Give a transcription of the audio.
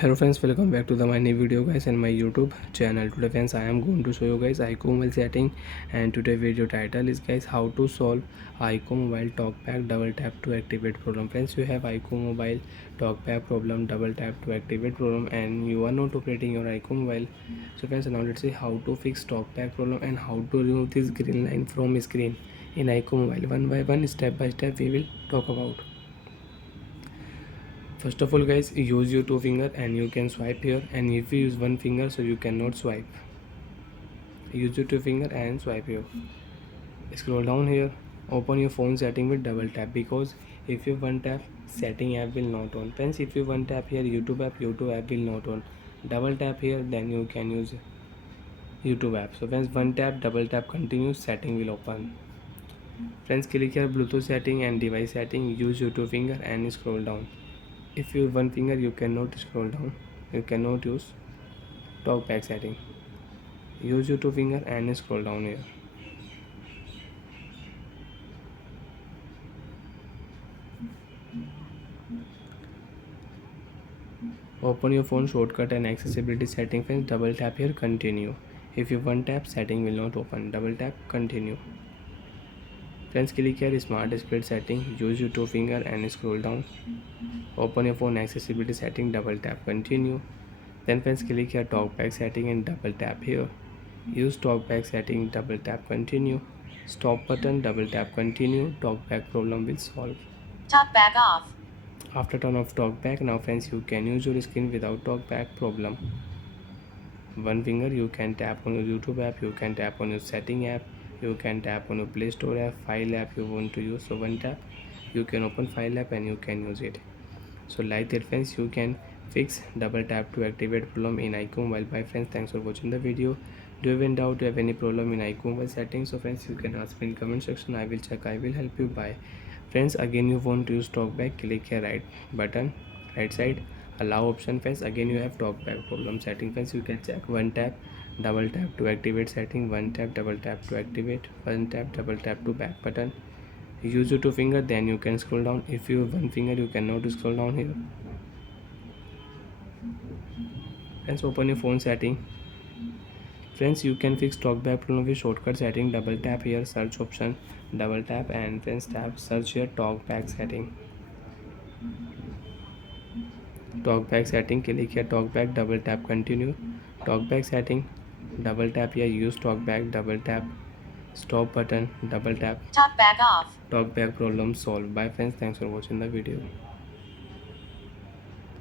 Hello friends, welcome back to my new video guys and my YouTube channel. Today friends, I am going to show you guys iqoo mobile setting, and today video title is guys how to solve iqoo mobile talkback double tap to activate problem. Friends, you have iqoo mobile talkback problem, double tap to activate problem, and you are not operating your iqoo mobile. So friends, now let's see how to fix talkback problem and how to remove this green line from screen in iqoo mobile. One by one, step by step, we will talk about. First of all guys, use your two finger and you can swipe here, and if you use one finger so you cannot swipe. Use your two finger and swipe here. Scroll down here, open your phone setting with double tap, because if you one tap, setting app will not on. Friends, if you one tap here, YouTube app will not on. Double tap here, then you can use YouTube app. So friends, one tap, double tap, continue, setting will open. Friends, click here Bluetooth setting and device setting. Use your two finger and scroll down. If you use one finger, you cannot scroll down. You cannot use TalkBack setting. Use your two finger and scroll down here. Open your phone shortcut and accessibility setting. Friends, double tap here, continue. If you one tap, setting will not open. Double tap, continue. Friends, click here smart split setting. Use your two finger and scroll down. Open your phone accessibility setting, double tap, continue. Then friends, click here TalkBack setting and double tap here. Use TalkBack setting, double tap, continue. Stop button, double tap, continue. TalkBack problem will solve. TalkBack off. After turn off TalkBack, now friends, you can use your screen without TalkBack problem. One finger you can tap on your YouTube app, you can tap on your setting app, you can tap on your Play Store app, file app you want to use. So one tap, you can open file app and you can use it. So like that friends, you can fix double tap to activate problem in iqoo mobile. Bye friends, thanks for watching the video. Do you have any doubt, do you have any problem in iqoo mobile settings? So friends, you can ask me in comment section. I will check, I will help you. Bye friends. Again, you want to use talkback, click here right button, right side, allow option. Friends, again you have talkback problem setting. Friends, you can check one tap, double tap to activate setting, one tap, double tap to activate, one tap, double tap to back button. Use your two finger, then you can scroll down. If you have one finger, you cannot scroll down here. Friends, open your phone setting. Friends, you can fix talkback problem with shortcut setting. Double tap here, search option, double tap, and friends tap search here talkback setting. Talkback setting, click here talkback, double tap, continue. Talkback setting, double tap here, use talkback, double tap, stop button, double tap. TalkBack off. Talkback problem solved. Bye friends, thanks for watching the video.